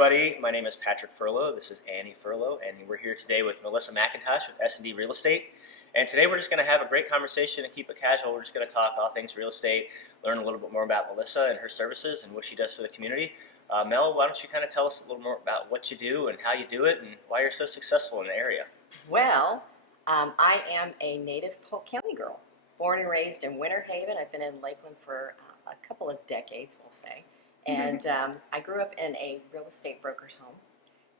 everybody. My name is Patrick Furlow. This is Annie Furlow, and we're here today with Melissa McIntosh with S&D Real Estate. And today we're just going to have a great conversation and keep it casual. We're just going to talk all things real estate, learn a little bit more about Melissa and her services and what she does for the community. Mel, why don't you kind of tell us a little more about what you do and how you do it and why you're so successful in the area? Well, I am a native Polk County girl, born and raised in Winter Haven. I've been in Lakeland for a couple of decades, we'll say. And I grew up in a real estate broker's home.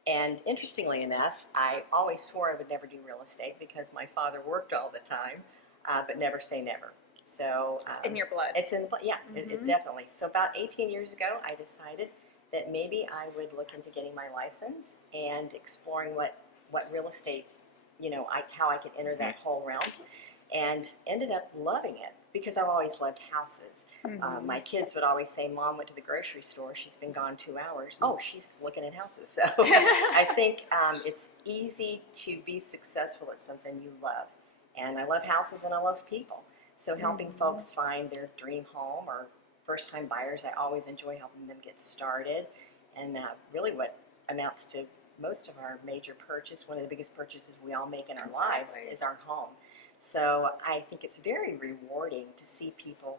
And interestingly enough, I always swore I would never do real estate because my father worked all the time, but never say never. So in your blood. It's in, yeah, it definitely. So about 18 years ago, I decided that maybe I would look into getting my license and exploring what real estate, how I could enter that whole realm, and ended up loving it because I've always loved houses. My kids would always say, Mom went to the grocery store. She's been gone 2 hours. Oh, she's looking at houses. So I think it's easy to be successful at something you love. And I love houses and I love people. So helping folks find their dream home or first-time buyers, I always enjoy helping them get started. And really what amounts to most of our major purchase, one of the biggest purchases we all make in our lives is our home. So I think it's very rewarding to see people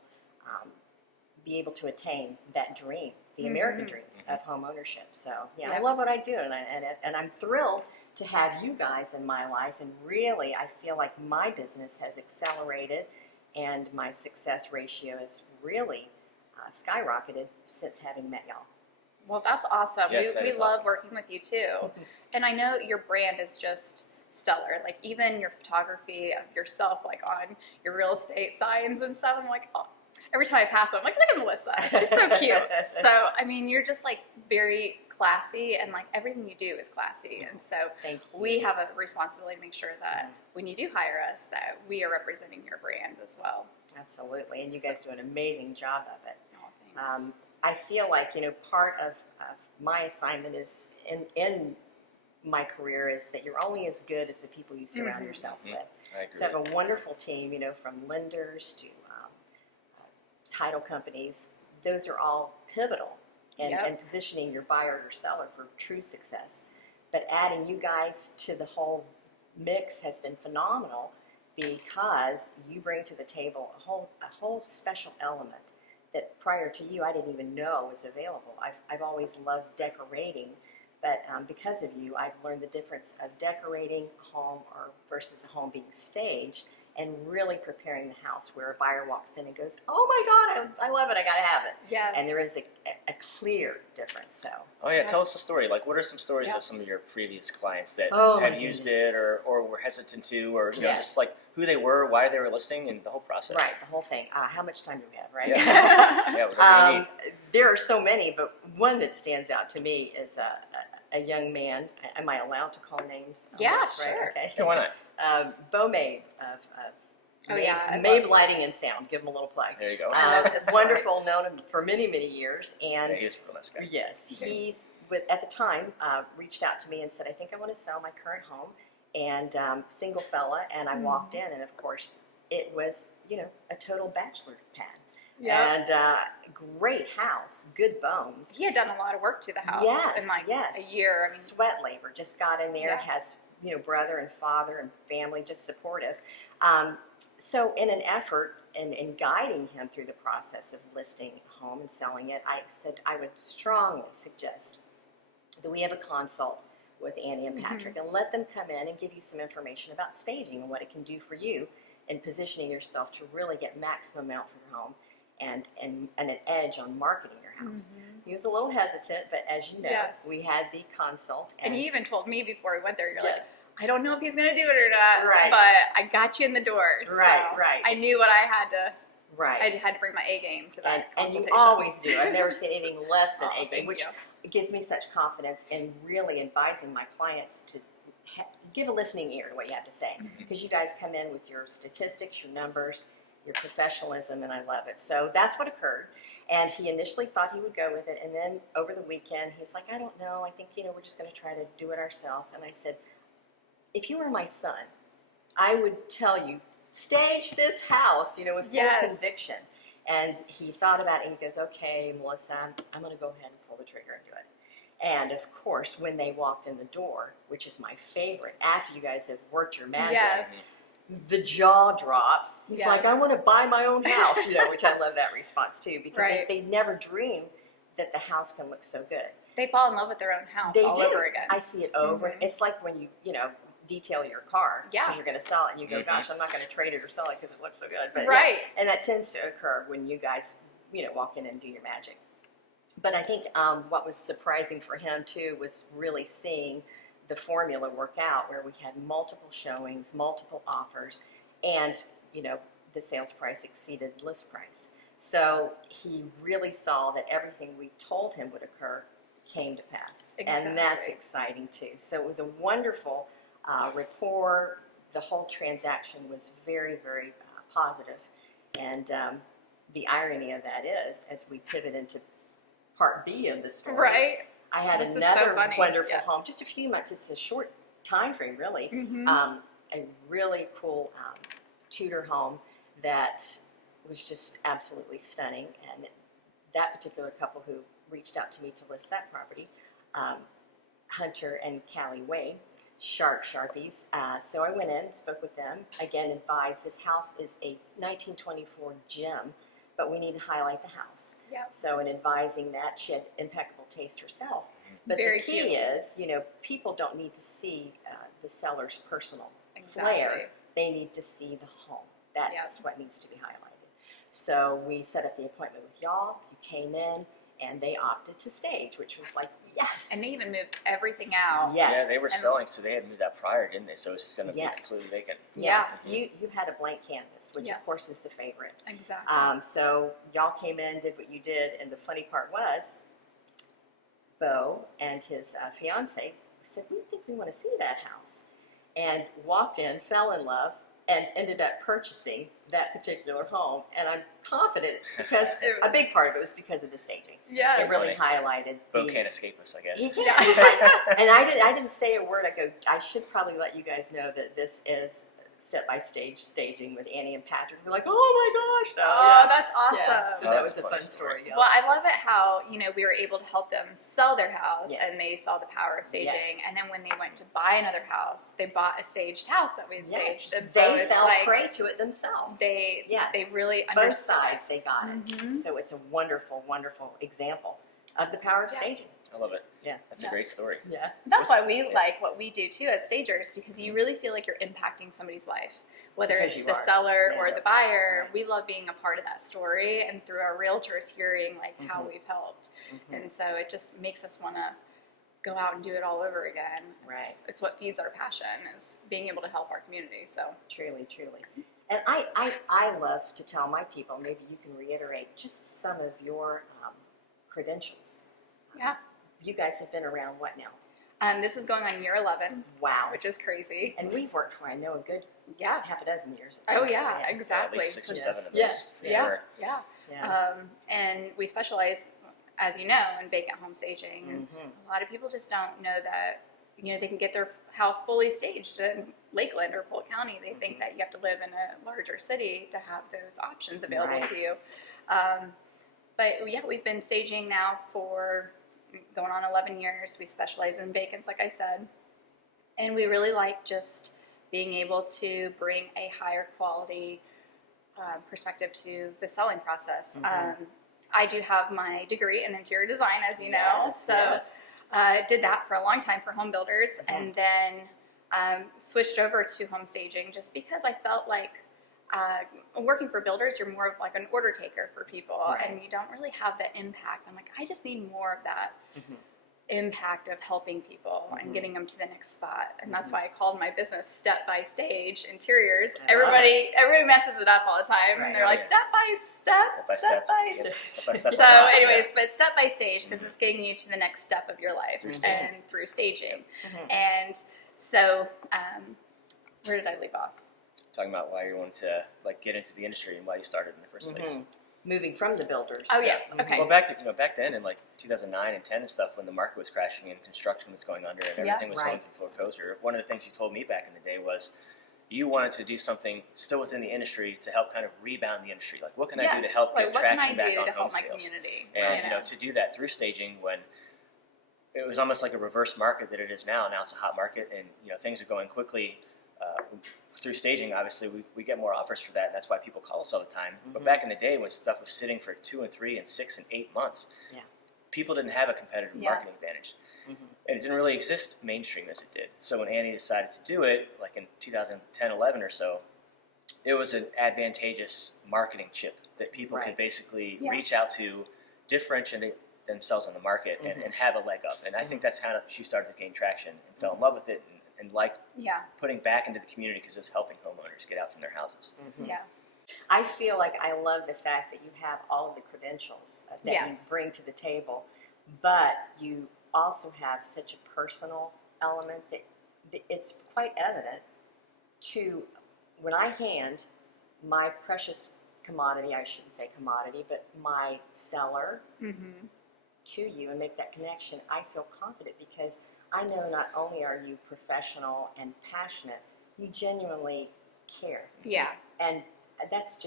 be able to attain that dream, the American dream of home ownership. So yeah, I love what I do, and I'm thrilled to have you guys in my life. And really, I feel like my business has accelerated, and my success ratio has really skyrocketed since having met y'all. Well, that's awesome. Yes, we love awesome. working with you too. And I know your brand is just stellar. Like even your photography of yourself, like on your real estate signs and stuff. I'm like, oh, every time I pass them, I'm like, look at Melissa. She's so cute. So, I mean, you're just like very classy, and like everything you do is classy. And so we have a responsibility to make sure that when you do hire us, that we are representing your brand as well. Absolutely. And you guys do an amazing job of it. Oh, thanks. I feel like, part of my assignment is in my career is that you're only as good as the people you surround yourself with. I agree. So I have a wonderful team, from lenders to title companies. Those are all pivotal in positioning your buyer or seller for true success. But adding you guys to the whole mix has been phenomenal because you bring to the table a whole special element that prior to you I didn't even know was available. I've always loved decorating, but because of you, I've learned the difference of decorating a home versus a home being staged, and really preparing the house where a buyer walks in and goes, oh my God, I love it, I gotta have it. Yes. And there is a clear difference. So. Oh yeah, tell us the story. Like, what are some stories of some of your previous clients that have used it or were hesitant to, or just like who they were, why they were listing, and the whole process? Right, the whole thing. How much time do we have, right? Yeah, whatever you need. There are so many, but one that stands out to me is a young man. Am I allowed to call names? Yeah, this, sure. Right? Okay. Yeah, why not? Bo Mabe of Mabe Lighting and Sound. Give him a little plug. There you go. Wonderful, known him for many, many years. And he's a real nice guy. yes, he's at the time reached out to me and said, I think I want to sell my current home, and single fella. And I walked in, and of course, it was a total bachelor pad. And great house, good bones. He had done a lot of work to the house in like a year. I mean, sweat labor. Just got in there, has brother and father and family, just supportive. So in an effort in guiding him through the process of listing a home and selling it, I said I would strongly suggest that we have a consult with Annie and Patrick and let them come in and give you some information about staging and what it can do for you in positioning yourself to really get maximum out for your home and an edge on marketing your house. He was a little hesitant, but as you know, we had the consult. And he even told me before we went there, you're like, I don't know if he's going to do it or not, but I got you in the door. Right. I knew what I had to. Right. I had to bring my A game to that consultation. And you always do. I've never seen anything less than A game, which gives me such confidence in really advising my clients to give a listening ear to what you have to say. Because you guys come in with your statistics, your numbers, your professionalism, and I love it. So that's what occurred. And he initially thought he would go with it. And then over the weekend, he's like, I don't know. I think, we're just going to try to do it ourselves. And I said, if you were my son, I would tell you, stage this house, with full conviction. And he thought about it, and he goes, okay, Melissa, I'm going to go ahead and pull the trigger and do it. And of course, when they walked in the door, which is my favorite, after you guys have worked your magic, Yes. the jaw drops. He's Yes. like, I want to buy my own house, which I love that response too, because Right. they never dream that the house can look so good. They fall in love with their own house They all do. over again. I see it over. Mhm. It's like when you detail your car Yeah. because you're going to sell it and you go, Mhm. gosh, I'm not going to trade it or sell it because it looks so good. But Right. yeah, and that tends to occur when you guys, walk in and do your magic. But I think what was surprising for him too was really seeing the formula work out, where we had multiple showings, multiple offers, and the sales price exceeded list price. So he really saw that everything we told him would occur came to pass, and that's Exactly. exciting too. So it was a wonderful rapport. The whole transaction was very, very positive, and the irony of that is, as we pivot into part B of the story, Right. I had This is so another funny. wonderful Yeah. home. Just a few months. It's a short time frame, really. Mhm. A really cool Tudor home that was just absolutely stunning. And that particular couple who reached out to me to list that property, Hunter and Callie Way, Sharpies. So I went in, spoke with them, again advised this house is a 1924 gem, but we need to highlight the house. Yeah. So in advising that, she had impeccable taste herself. But Very the key cute. is, people don't need to see the seller's personal Exactly. flair. They need to see the home. That's Yeah. what needs to be highlighted. So we set up the appointment with y'all. You came in, and they opted to stage, which was like, yes. And they even moved everything out. Yes. Yeah, they were And- selling, so they had moved out prior, didn't they? So it was just going to be Yes. completely vacant. Yes, Yeah. you had a blank canvas, which Yes. of course is the favorite. Exactly. So y'all came in, did what you did, and the funny part was, Bo and his fiance said, we think we want to see that house, and walked in, fell in love, and ended up purchasing that particular home. And I'm confident it's because a big part of it was because of the staging. Yes. It really Funny. highlighted Bo the. can't escape us, I guess. He can't. Yeah. He's like, and I didn't say a word. I go, I should probably let you guys know that this is step-by-stage staging with Annie and Patrick. They're like, oh my gosh. So, Oh, yeah. that's awesome. Yeah, so Oh, that that's was a a funny fun story. story. Yeah. Well, I love it how, we were able to help them sell their house Yes. and they saw the power of staging. Yes. And then when they went to buy another house, they bought a staged house that we had Yes. staged. And They so it's fell like prey to it themselves. they Yes. really Both understood. sides, they got it. Mhm. So it's a wonderful, wonderful example of the power of Yeah. staging. I love it. Yeah. That's Yeah. a great story. Yeah. That's why we Yeah. like what we do too as stagers, because you really feel like you're impacting somebody's life, whether Because it's you the are. seller or Yeah. the buyer. Right. We love being a part of that story, and through our realtors hearing like how Mhm. we've helped, Mhm. and so it just makes us want to go out and do it all over again. Right. It's what feeds our passion, is being able to help our community. So Truly, truly. And I love to tell my people, maybe you can reiterate just some of your credentials. yeah, You guys have been around what now? this is going on year 11, Wow. which is crazy. And we've worked for, I know, a good Yeah. half a dozen years. Oh yeah, Yeah, at exactly. least 6 or So 7 of Yes. those. Yeah. Sure. Yeah. Yeah. And we specialize, as you know, in vacant home staging. And Mhm. a lot of people just don't know that, they can get their house fully staged in Lakeland or Polk County. They think that you have to live in a larger city to have those options available Right. to you. But yeah, we've been staging now for going on 11 years. We specialize in vacants, like I said. And we really like just being able to bring a higher quality perspective to the selling process. Mhm. I do have my degree in interior design, as you know, Yes, so yes. did that for a long time for home builders, Mhm. and then switched over to home staging just because I felt like working for builders, you're more of like an order taker for people, Right. and you don't really have the impact. I'm like, I just need more of that Mhm. impact of helping people Mhm. and getting them to the next spot. And that's Mhm. why I called my business Step by Stage Interiors. I love Everybody messes it up all the time. Right. They're like, Yeah. step by step, step by Yep. step. Step by step. So, Yeah. anyways, but step by stage, because it's getting you to the next step of your life Through staging. and through staging. Mhm. And so, where did I leave off? Talking about why you wanted to get into the industry and why you started in the first place. Mhm. Moving from the builders. Oh, yes. Mhm. Okay. Well, back then in 2009 and 10 and stuff, when the market was crashing and construction was going under and Yeah, everything was going right. through foreclosure, one of the things you told me back in the day was you wanted to do something still within the industry to help kind of rebound the industry. Like, what can I do to help like, get what can I traction back do on to home help my sales? community? And you know? to do that through staging when it was almost like a reverse market that it is now. Now it's a hot market, and things are going quickly. Through staging, obviously, we get more offers for that, and that's why people call us all the time. But back in the day, when stuff was sitting for 2 and 3 and 6 and 8 months, people didn't have a competitive marketing advantage. And it didn't really exist mainstream as it did. So when Annie decided to do it, like in 2010, 11 or so, it was an advantageous marketing chip that people could basically reach out to, differentiate themselves on the market, and have a leg up. And I think that's how she started to gain traction and fell in love with it, and liked putting back into the community because it was helping homeowners get out from their houses. Yeah. I feel like I love the fact that you have all of the credentials that you bring to the table, but you also have such a personal element that it's quite evident to when I hand my precious commodity, I shouldn't say commodity, but my seller to you and make that connection, I feel confident because I know not only are you professional and passionate, you genuinely care. Yeah. And that's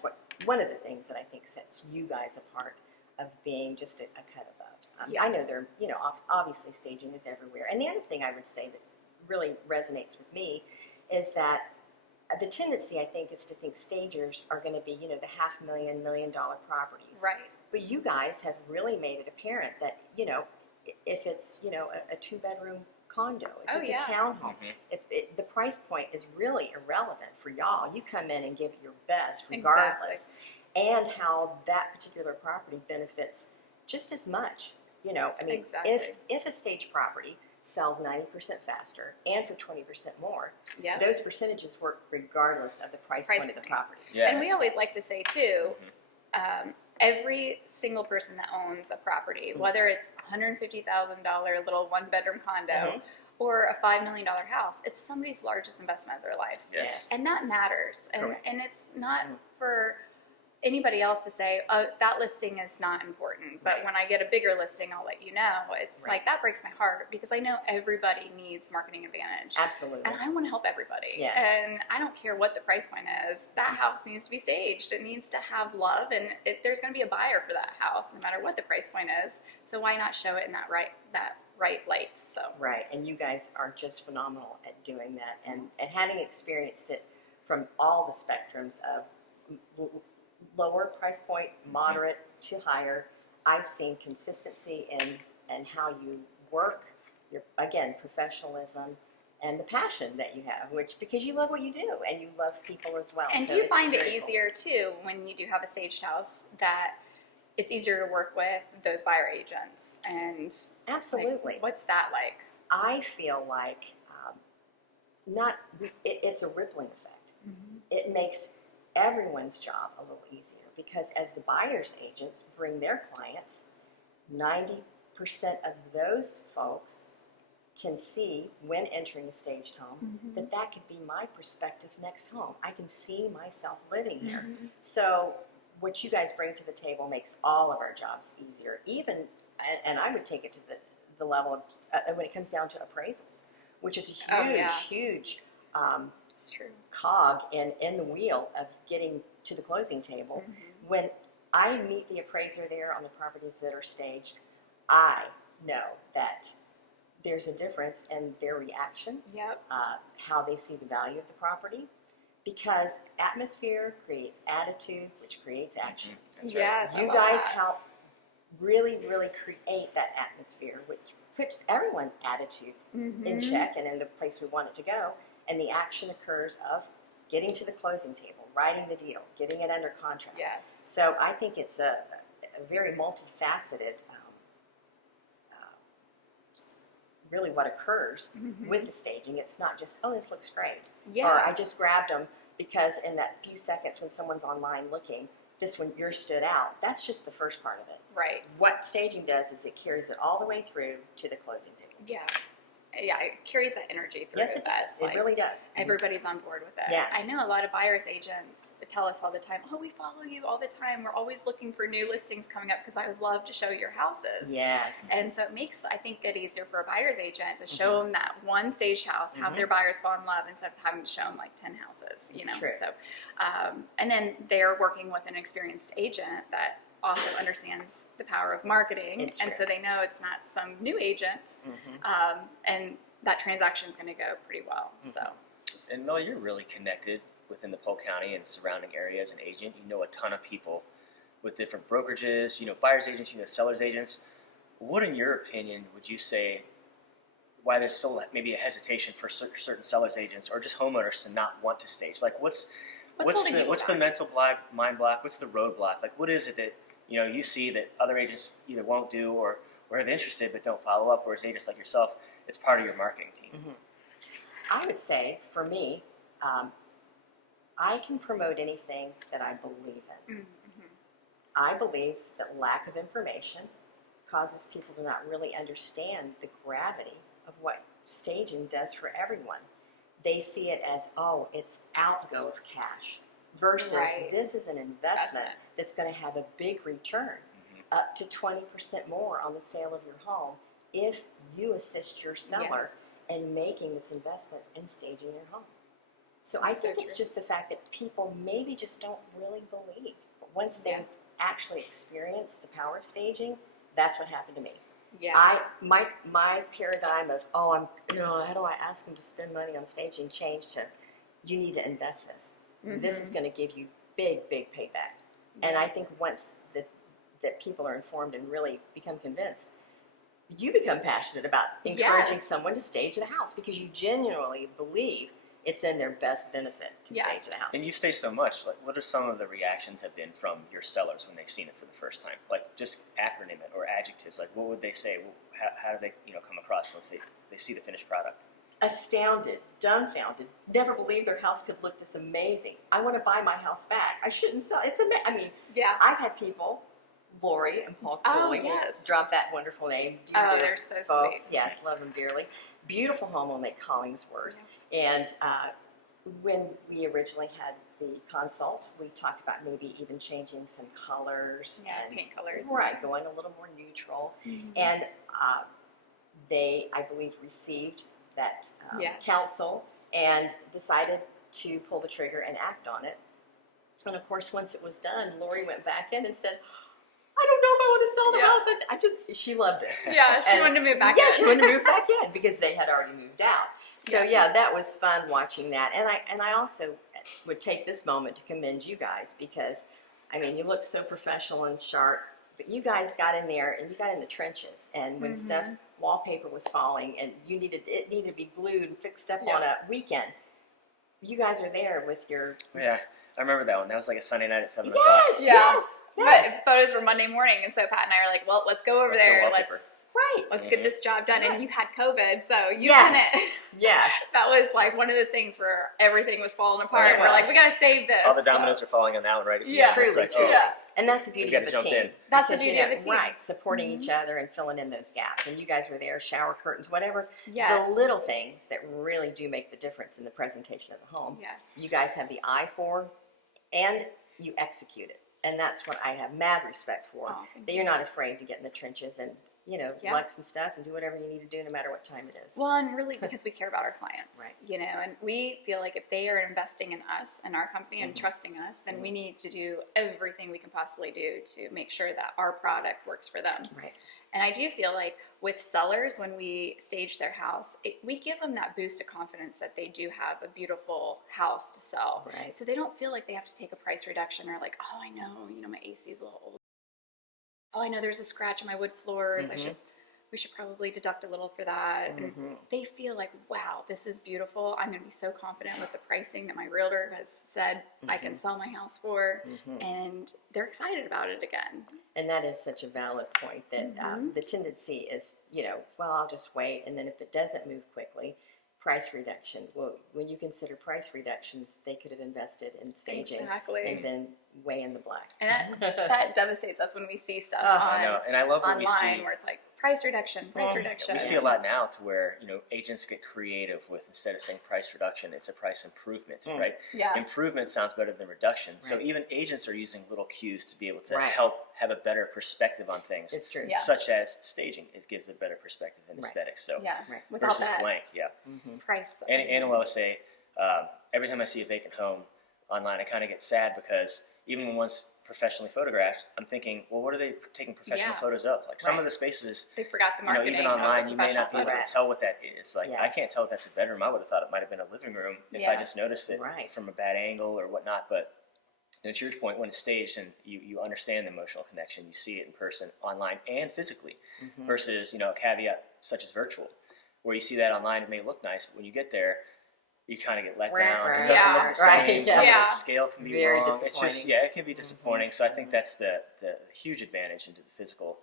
what one of the things that I think sets you guys apart of being just a cut above. I know obviously staging is everywhere. And the other thing I would say that really resonates with me is that the tendency, I think, is to think stagers are going to be, the $500,000, $1 million properties. Right. But you guys have really made it apparent that, if it's, a 2-bedroom condo, if it's a townhome, the price point is really irrelevant for y'all. You come in and give it your best regardless. Exactly. And how that particular property benefits just as much. If a stage property sells 90% faster and for 20% more, those percentages work regardless of the price point of the property. Yeah. And we always like to say, too, every single person that owns a property, whether it's $150,000 little 1-bedroom condo or a $5 million house, it's somebody's largest investment of their life. Yes. And that matters. And it's not for anybody else to say, oh, that listing is not important, but when I get a bigger listing, I'll let you know. It's like, that breaks my heart because I know everybody needs marketing advantage. Absolutely. And I want to help everybody. Yes. And I don't care what the price point is. That house needs to be staged. It needs to have love, and there's going to be a buyer for that house no matter what the price point is. So why not show it in that right light? So right, and you guys are just phenomenal at doing that, and having experienced it from all the spectrums of lower price point, moderate to higher, I've seen consistency in how you work, your, again, professionalism, and the passion that you have, because you love what you do, and you love people as well. And do you find it easier, too, when you do have a staged house, that it's easier to work with those buyer agents? And absolutely. What's that like? I feel like it's a rippling effect. It makes everyone's job a little easier because as the buyer's agents bring their clients, 90% of those folks can see when entering a staged home that could be my prospective next home. I can see myself living there. So what you guys bring to the table makes all of our jobs easier. Even, and I would take it to the level of when it comes down to appraisals, which is a huge it's true. cog in the wheel of getting to the closing table. When I meet the appraiser there on the properties that are staged, I know that there's a difference in their reaction, how they see the value of the property, because atmosphere creates attitude, which creates action. That's right. Yes, You guys help really, really create that atmosphere, which puts everyone's attitude in check and in the place we want it to go. And the action occurs of getting to the closing table, writing the deal, getting it under contract. Yes. So I think it's a very multifaceted, really what occurs with the staging. It's not just, oh, this looks great. Yeah. Or I just grabbed them because in that few seconds when someone's online looking, this one, yours stood out. That's just the first part of it. Right. What staging does is it carries it all the way through to the closing table. Yeah. Yeah, it carries that energy through. Yes, it does. It really does. Everybody's on board with it. Yeah. I know a lot of buyer's agents tell us all the time, oh, we follow you all the time. We're always looking for new listings coming up because I would love to show your houses. Yes. And so it makes, I think, it easier for a buyer's agent to show them that one stage house, have their buyers fall in love instead of having to show them like 10 houses. It's true. So, and then they're working with an experienced agent that also understands the power of marketing, It's and true. so they know it's not some new agent, and that transaction is going to go pretty well. So, And Mel, you're really connected within the Polk County and surrounding area as an agent. You know a ton of people with different brokerages, you know buyer's agents, you know sellers agents. What, in your opinion, would you say why there's still maybe a hesitation for certain sellers agents or just homeowners to not want to stage? Like what's holding people the back? mental mind block? What's the roadblock? Like what is it that you see that other agents either won't do or have interested but don't follow up, whereas agents like yourself, it's part of your marketing team. I would say, for me, I can promote anything that I believe in. I believe that lack of information causes people to not really understand the gravity of what staging does for everyone. They see it as, oh, it's outgo of cash, versus this is an investment that's going to have a big return, up to 20% more on the sale of your home if you assist your seller in making this investment and staging their home. So I think it's just the fact that people maybe just don't really believe. But once they've actually experienced the power of staging, that's what happened to me. Yeah. My paradigm of, how do I ask them to spend money on staging changed to, you need to invest this. This is going to give you big payback. And I think once that people are informed and really become convinced, you become passionate about encouraging someone to stage the house because you genuinely believe it's in their best benefit to stage the house. And you stage so much. Like, what are some of the reactions have been from your sellers when they've seen it for the first time? Like, just acronym it or adjectives. Like, what would they say? Well, how do they come across once they see the finished product? Astounded, dumbfounded, never believed their house could look this amazing. I want to buy my house back. I shouldn't sell. It's amazing. I mean, I've had people, Lori and Paul Cooley, drop that wonderful name. They're so folks. sweet. Yes, love them dearly. Beautiful home on Lake Collingsworth. And when we originally had the consult, we talked about maybe even changing some colors. And paint colors. Right, going a little more neutral. And they, I believe, received that counsel and decided to pull the trigger and act on it. And of course, once it was done, Lori went back in and said, I don't know if I want to sell the house. She loved it. Yeah, she wanted to move back in. Yeah, she wanted to move back in because they had already moved out. So that was fun watching that. And I also would take this moment to commend you guys because, I mean, you looked so professional and sharp, but you guys got in there and you got in the trenches. And when wallpaper was falling and it needed to be glued and fixed up on a weekend, you guys are there with your... Yeah, I remember that one. That was like a Sunday night at 7 o'clock. Yes. But photos were Monday morning, and so Pat and I are like, well, let's go over there. Let's get this job done. And you had COVID, so you couldn't. Yes. That was like one of those things where everything was falling apart. And we're like, we got to save this. All the dominoes are falling on that one, right? Truly. And that's the beauty of the team. That's the beauty of a team. Right, supporting each other and filling in those gaps. And you guys were there, shower curtains, whatever. Yes. The little things that really do make the difference in the presentation of the home. Yes. You guys have the eye for, and you execute it. And that's what I have mad respect for. That you're not afraid to get in the trenches and, lug some stuff and do whatever you need to do no matter what time it is. Well, and really because we care about our clients. Right. And we feel like if they are investing in us and our company and trusting us, then we need to do everything we can possibly do to make sure that our product works for them. Right. And I do feel like with sellers, when we stage their house, we give them that boost of confidence that they do have a beautiful house to sell. Right. So they don't feel like they have to take a price reduction or like, oh, I know, my AC is a little old. Oh, I know there's a scratch on my wood floors. We should probably deduct a little for that. And they feel like, wow, this is beautiful. I'm going to be so confident with the pricing that my realtor has said I can sell my house for. And they're excited about it again. And that is such a valid point that the tendency is, well, I'll just wait. And then if it doesn't move quickly, price reduction. Well, when you consider price reductions, they could have invested in staging and then way in the black. And that devastates us when we see stuff I know. And I love what online we see. where it's like price reduction. We see a lot now to where, agents get creative with, instead of saying price reduction, it's a price improvement, right? Yeah. Improvement sounds better than reduction. Right. So even agents are using little cues to be able to help have a better perspective on things. It's true. Such as staging. It gives a better perspective in aesthetics. So Without versus that blank, price. And I'll always say, every time I see a vacant home online, I kind of get sad because even when one's professionally photographed, I'm thinking, well, what are they taking professional Yeah. photos of? Like some Right. of the spaces, They forgot the you know, marketing. even of online, the you may not be able professional to photos. tell what that is. Like I Yes. can't tell if that's a bedroom. I would have thought it might have been a living room if I Yeah. just noticed it Right. from a bad angle or whatnot. But to your point, when it's staged and you understand the emotional connection, you see it in person, online, and physically, Mhm. versus, you know, a caveat such as virtual, where you see that online, it may look nice, but when you get there, you kind of get let down. It doesn't Yeah. look the Right. same. Yeah. Some of Yeah. the scale can be Very wrong. It's just, disappointing. yeah, it can be disappointing. So I think that's the huge advantage into the physical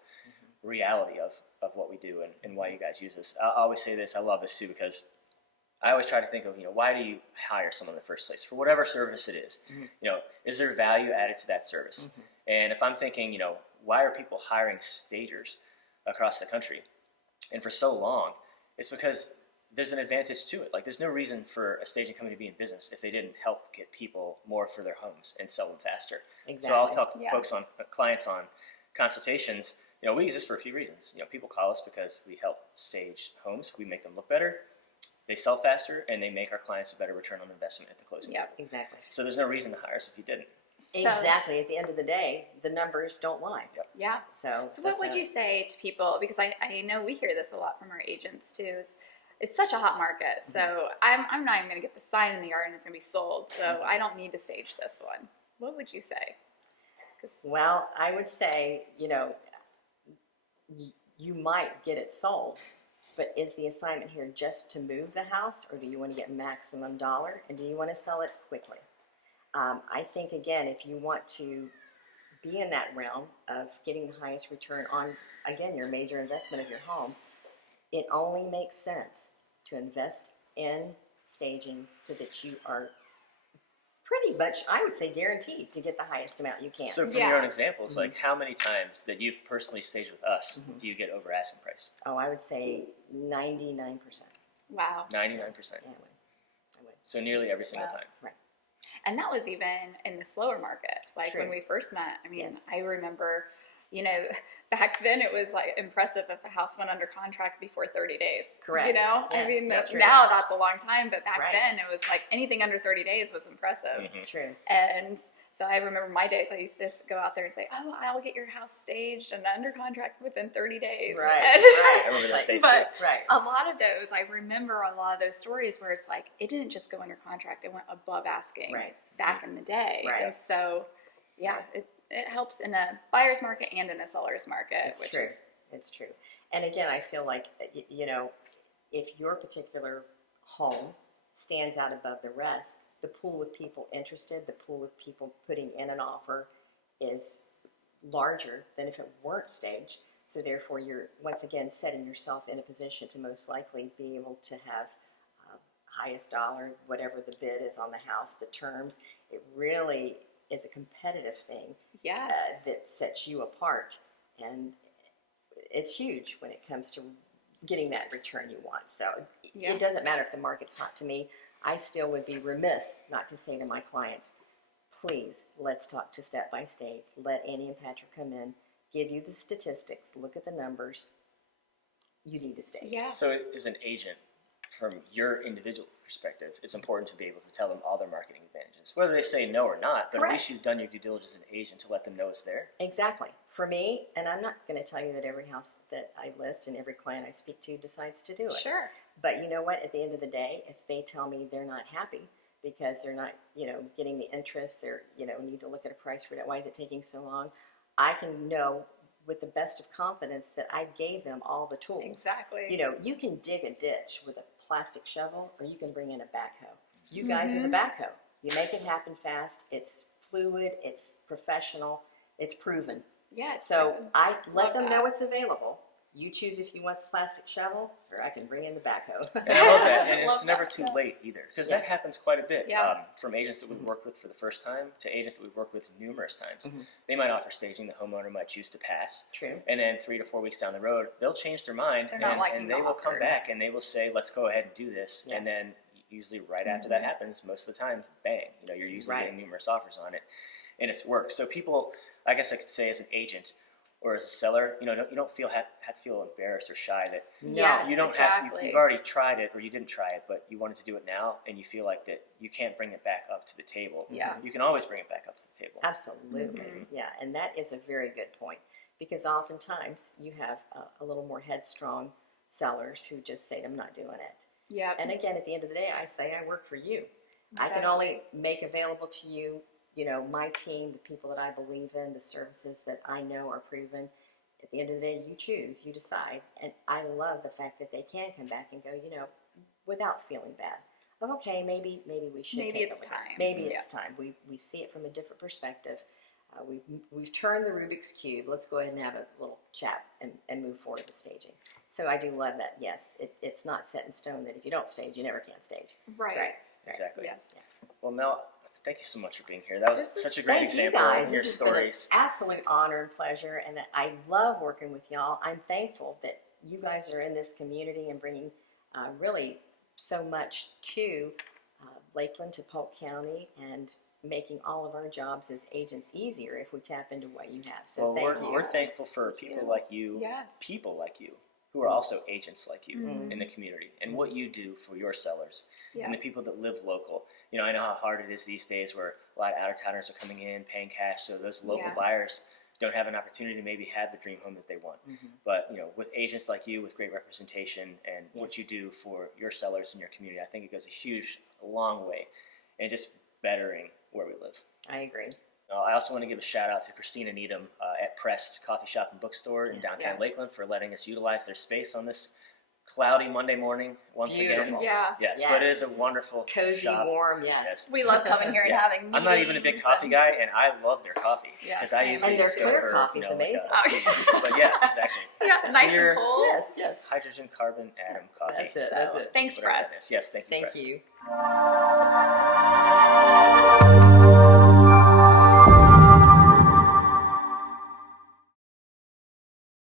reality of what we do and why you guys use this. I always say this. I love this too because I always try to think of, you know, why do you hire someone in the first place for whatever service it is? Mhm. You know, is there value added to that service? Mhm. And if I'm thinking, you know, why are people hiring stagers across the country and for so long? It's because there's an advantage to it. Like there's no reason for a staging company to be in business if they didn't help get people more for their homes and sell them faster. Exactly. So I'll talk to Yeah. folks on clients on consultations. You know, we use this for a few reasons. You know, people call us because we help stage homes. We make them look better, they sell faster, and they make our clients a better return on investment at the closing Yeah. table. Exactly. So there's no reason to hire us if you didn't. So, Exactly. At the end of the day, the numbers don't lie. Yeah. So So what would you say to people, because I know we hear this a lot from our agents too, is it's such a hot market. So I'm not even going to get the sign in the yard and it's going to be sold. So I don't need to stage this one. What would you say? Well, I would say, you know, you might get it sold, but is the assignment here just to move the house, or do you want to get maximum dollar, and do you want to sell it quickly? I think, again, if you want to be in that realm of getting the highest return on, again, your major investment of your home, it only makes sense to invest in staging so that you are pretty much, I would say, guaranteed to get the highest amount you can. So from Yeah. your own examples, like how many times that you've personally staged with us do you get over asking price? Oh, I would say 99%. Wow. 99%. Yeah, I would. So nearly every single Wow. time. Right. And that was even in the slower market. Like True. when we first met, I mean, Yes. I remember, you know, back then it was like impressive if a house went under contract before 30 days. Correct. You know, I Yes, mean, that's true. now that's a long time, but back Right. then it was like anything under 30 days was impressive. Mhm. It's true. And so I remember my days, I used to go out there and say, oh, I'll get your house staged and under contract within 30 days. Right. And- I remember those days too. But Right. a lot of those, I remember a lot of those stories where it's like, it didn't just go under contract, it went above asking Right. back in the day. Right. And so, yeah, Right. it helps in a buyer's market and in a seller's market, It's which true. is, It's true. And again, I feel like, you know, if your particular home stands out above the rest, the pool of people interested, the pool of people putting in an offer is larger than if it weren't staged. So therefore, you're once again setting yourself in a position to most likely be able to have highest dollar, whatever the bid is on the house, the terms. It really is a competitive thing yes. that sets you apart, and it's huge when it comes to getting that return you want. So Yeah. it doesn't matter if the market's hot to me. I still would be remiss not to say to my clients, please, let's talk to Step by State. Let Annie and Patrick come in, give you the statistics, look at the numbers. You need to stay. Yeah. So as an agent, from your individual perspective, it's important to be able to tell them all their marketing advantages, whether they say no or not, but Correct. at least you've done your due diligence as an agent to let them know it's there. Exactly. For me, and I'm not going to tell you that every house that I list and every client I speak to decides to do it. Sure. But you know what? At the end of the day, if they tell me they're not happy because they're not, getting the interest, they're, need to look at a price for that. Why is it taking so long? I can know with the best of confidence that I gave them all the tools. Exactly. You can dig a ditch with a plastic shovel, or you can bring in a backhoe. You guys are the backhoe. You make it happen fast. It's fluid. It's professional. It's proven. Yeah. It's So proven. I let Love them that. know it's available. You choose if you want the plastic shovel, or I can bring in the backhoe. And I love that. And Love it's never that, too yeah. late either, because Yeah. that happens quite a bit. Yeah. From agents that we've worked with for the first time to agents that we've worked with numerous times. Mhm. They might offer staging, the homeowner might choose to pass. True. And then 3 to 4 weeks down the road, they'll change their mind They're not liking and the they will come offers. back and they will say, let's go ahead and do this. Yeah. And then usually right after that happens, most of the time, bang, you're usually Right. getting numerous offers on it and it's worked. So people, I guess I could say as an agent or as a seller, you don't have to feel embarrassed or shy that Yes, you don't exactly. you've already tried it or you didn't try it, but you wanted to do it now, and you feel like that you can't bring it back up to the table. Yeah. You can always bring it back up to the table. Absolutely. Yeah, and that is a very good point, because oftentimes you have a little more headstrong sellers who just say, I'm not doing it. Yeah. And again, at the end of the day, I say I work for you. I Exactly. can only make available to you, my team, the people that I believe in, the services that I know are proven. At the end of the day, you choose, you decide. And I love the fact that they can come back and go, without feeling bad. Of, okay, maybe we should Maybe take it's a look. time. Maybe Yeah. it's time. We see it from a different perspective. We've turned the Rubik's Cube. Let's go ahead and have a little chat and move forward to the staging. So I do love that. Yes, it's not set in stone that if you don't stage, you never can stage. Right. Exactly. Yes. Well, Mel, thank you so much for being here. That was such a great Thank example you guys. of your This stories. has been an absolute honor and pleasure, and I love working with y'all. I'm thankful that you guys are in this community and bringing really so much to Lakeland, to Polk County, and making all of our jobs as agents easier if we tap into what you have. So thank you. We're thankful for people like you, Yes. people like you, who are also agents like you Mhm. in the community, and what you do for your sellers Yeah. and the people that live local. I know how hard it is these days where a lot of out-of-towners are coming in, paying cash, so those local Yeah. buyers don't have an opportunity to maybe have the dream home that they want. Mhm. But, with agents like you with great representation and what Yes. you do for your sellers in your community, I think it goes a long way in just bettering where we live. I agree. I also want to give a shout out to Christina Needham at Pressed Coffee Shop and Bookstore in Yes. downtown Yeah. Lakeland for letting us utilize their space on this cloudy Monday morning once Beautiful. again. Yeah. Yes, Yes. but it is a wonderful Cozy, shop. warm, yes. We love coming here and Yeah. having meetings. I'm not even a big coffee guy, and I love their coffee Yeah, because I same. usually And their just go clear for coffee's like amazing. a tea. But yeah, exactly. Yeah, nice Clear. and cold. Yes, yes. Hydrogen carbon atom coffee. That's it. So, That's it. thanks, Whatever that Press. is. Yes, thank you. Thank Pressed. you.